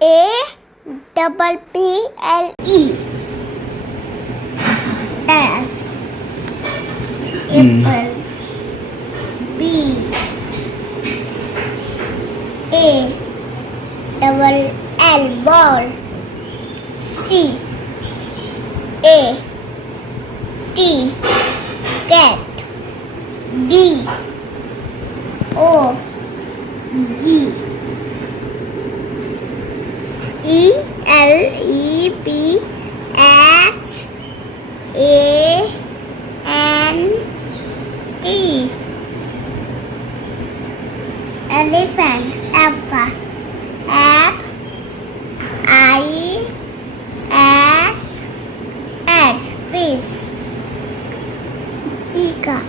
APPLE. S. Apple. B. ALL ball. C. AT cat. D. OG. ELEPHANT. Elephant. F. Fish. GRAPES.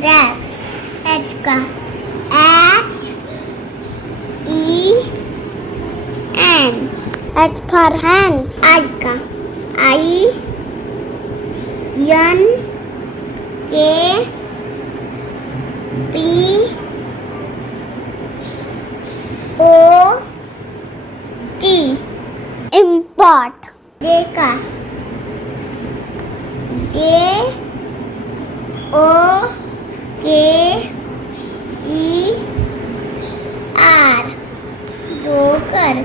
Grapes. HEN. H for hen. INKPOT. Import. JOKER.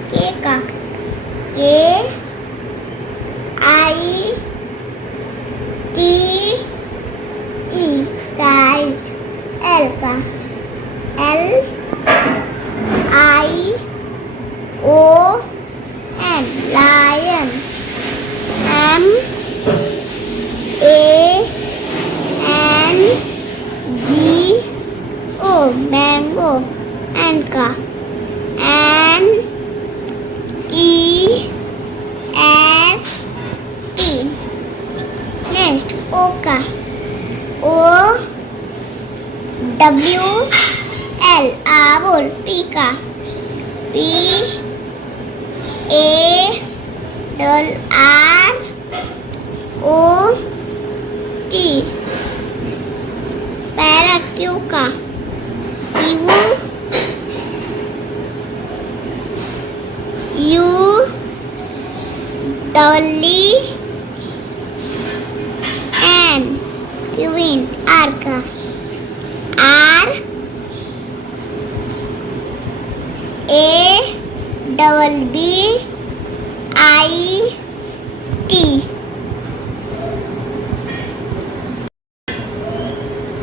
Joker. KITE. Kite. LION. Lion. MANGO. Mango. NEST. Next. OWL. Owl. PARROT. Parakeet. Queen. RABBIT.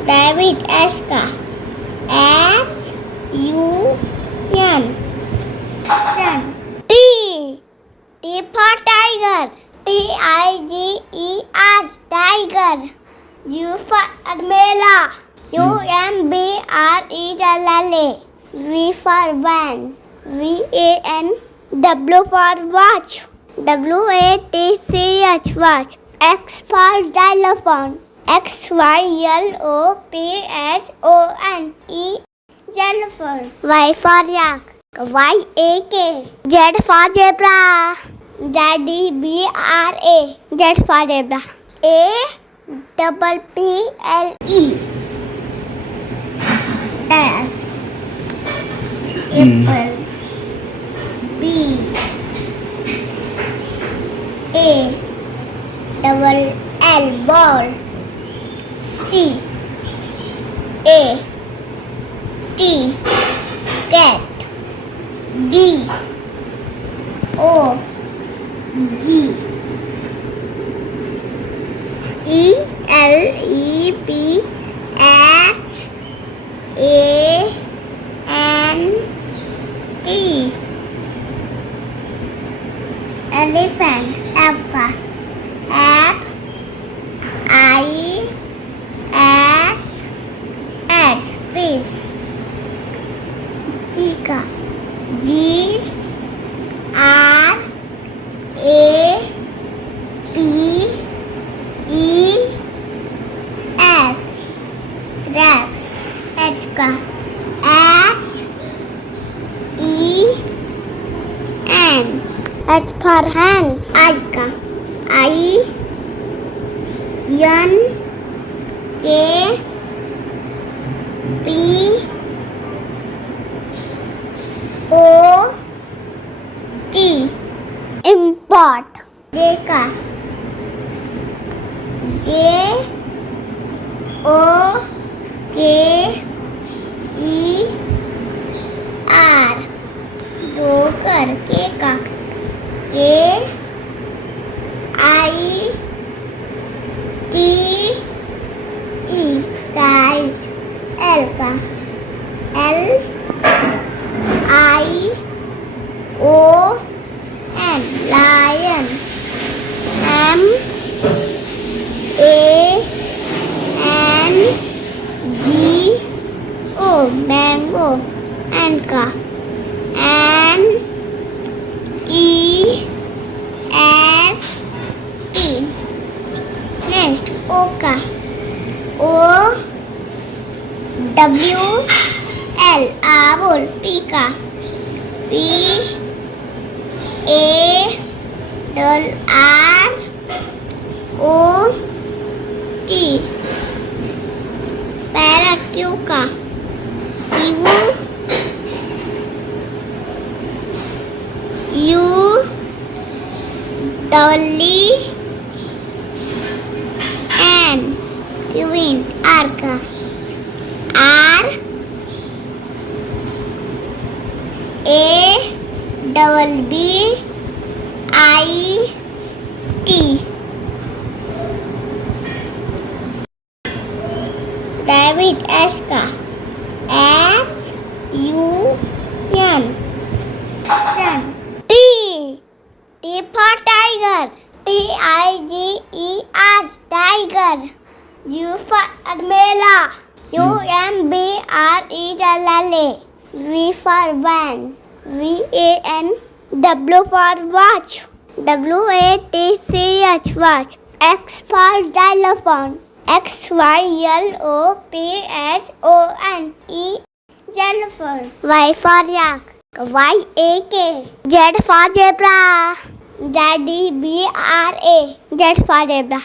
David. SUN. T for tiger. TIGER. Tiger. U for umbrella. UMBRELLA. V for van. VAN. W for watch. WATCH. Watch. X for xylophone. XYLOPHON. Xylophone. Y for yak. YAK. Z for zebra. ZEBRA. Z for zebra. APPLE. S. Apple. B. ALL ball. C. AT cat. D. OG. ELEPHANT. Elephant. F. Fish. Grapes. HEN. H for hen. N K P O T. Import. J का J O K E R. Joker. K का K I T E. Kite. L का L I O N. Lion. M A N G O. Mango. N का N E S E. Next O का O W L. Owl. P का P A R O T. Parrot. Q का U W N. Queen. R का R A B I T. David. S का S U N. Sun. T. T for tiger. T-I-G-E-R. Tiger. U for umbrella. UMBRELLA. V for van. VAN. W for watch. WATCH. Watch. X for xylophone. XYLOPHONE. Xylophone. Y for yak. YAK. Z for zebra. ZEBRA. Z for zebra.